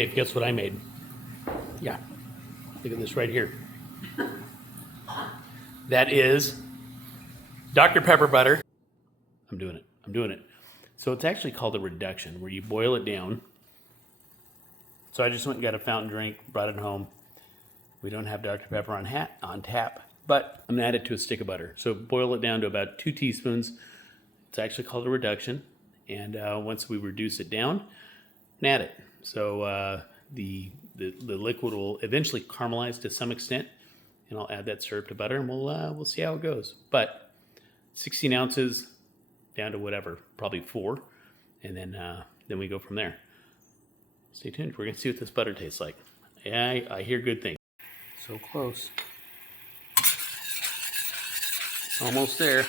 Guess what I made? Yeah, look at this right here. That is Dr. Pepper butter. I'm doing it. So it's actually called a reduction, where you boil it down. So I just went and got a fountain drink, brought it home. We don't have Dr. Pepper on tap, but I'm gonna add it to a stick of butter. So boil it down to about 2 teaspoons. It's actually called a reduction. And once we reduce it down, add it. So the liquid will eventually caramelize to some extent, and I'll add that syrup to butter, and we'll see how it goes. But 16 ounces down to whatever, probably 4, and then we go from there. Stay tuned. We're gonna see what this butter tastes like. Yeah, I hear good things. So close. Almost there.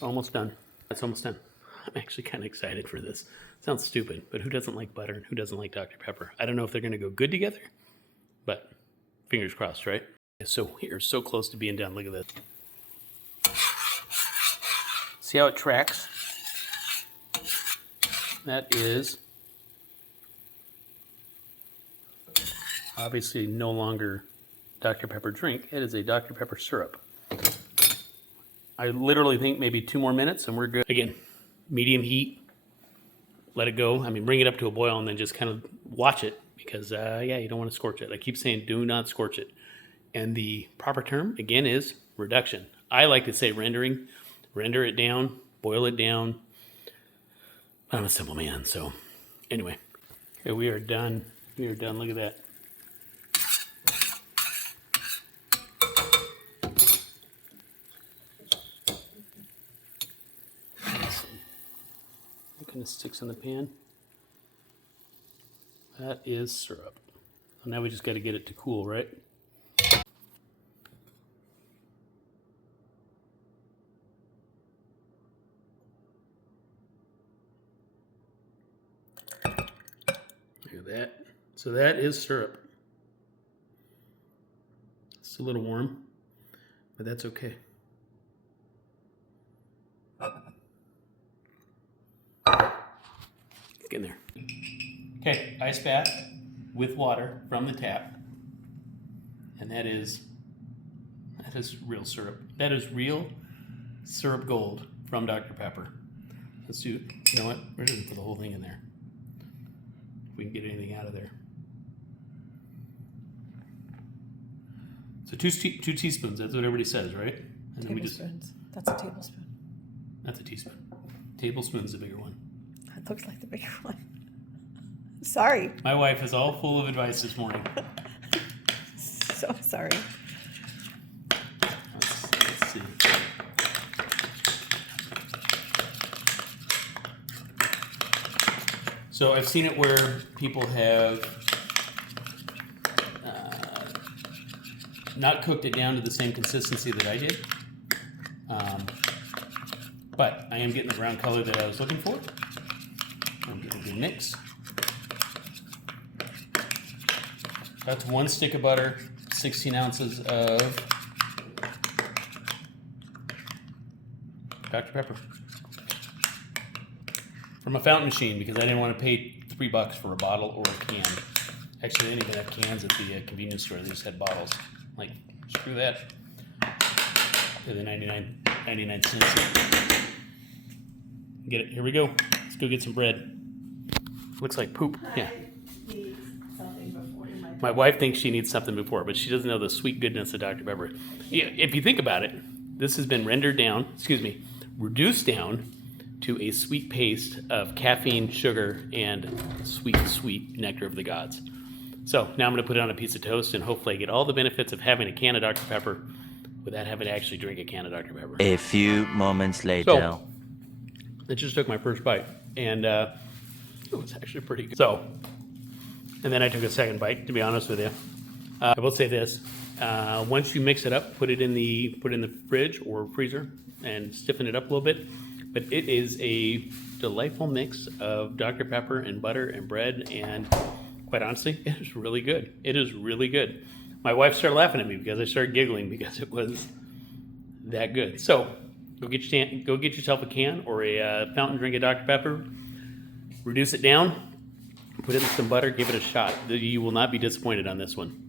Almost done. That's almost done. I'm actually kind of excited for this. Sounds stupid, but who doesn't like butter and who doesn't like Dr. Pepper? I don't know if they're going to go good together, but fingers crossed, right? So we're so close to being done. Look at this. See how it tracks? That is obviously no longer Dr. Pepper drink. It is a Dr. Pepper syrup. I literally think maybe 2 more minutes and we're good. Again, medium heat, let it go. I mean, bring it up to a boil and then just kind of watch it because, yeah, you don't want to scorch it. I keep saying do not scorch it. And the proper term, again, is reduction. I like to say rendering. Render it down, boil it down. I'm a simple man, so anyway. Okay, we are done. We are done. Look at that. Kind of sticks in the pan. That is syrup. So now we just got to get it to cool, right? Look at that. So that is syrup. It's a little warm, but that's okay. Get in there. Okay, ice bath with water from the tap. And that is real syrup. That is real syrup gold from Dr. Pepper. Let's do, you know what? We're going to put the whole thing in there. If we can get anything out of there. So two teaspoons, that's what everybody says, right? And then we just, that's a tablespoon. That's a teaspoon. Tablespoon's the bigger one. That looks like the bigger one. Sorry. My wife is all full of advice this morning. So sorry. Let's see. So I've seen it where people have not cooked it down to the same consistency that I did. But I am getting the brown color that I was looking for. I'm getting a good mix. That's 1 stick of butter, 16 ounces of Dr. Pepper. From a fountain machine because I didn't want to pay $3 for a bottle or a can. Actually, they didn't even have cans at the convenience store. They just had bottles. Like, screw that. Pay the 99 cents. Get it. Here we go. Let's go get some bread. Looks like poop. Yeah. My wife thinks she needs something before, but she doesn't know the sweet goodness of Dr. Pepper. Yeah, if you think about it, this has been reduced down to a sweet paste of caffeine, sugar, and sweet nectar of the gods. So now I'm going to put it on a piece of toast, and hopefully I get all the benefits of having a can of Dr. Pepper without having to actually drink a can of Dr. Pepper. A few moments later. So, I just took my first bite, and it was actually pretty good. So, and then I took a second bite, to be honest with you. I will say this, once you mix it up, put it in the fridge or freezer and stiffen it up a little bit. But it is a delightful mix of Dr. Pepper and butter and bread, and quite honestly, it is really good. It is really good. My wife started laughing at me because I started giggling because it was that good. So Go get yourself a can or a fountain drink of Dr. Pepper. Reduce it down. Put it in some butter. Give it a shot. You will not be disappointed on this one.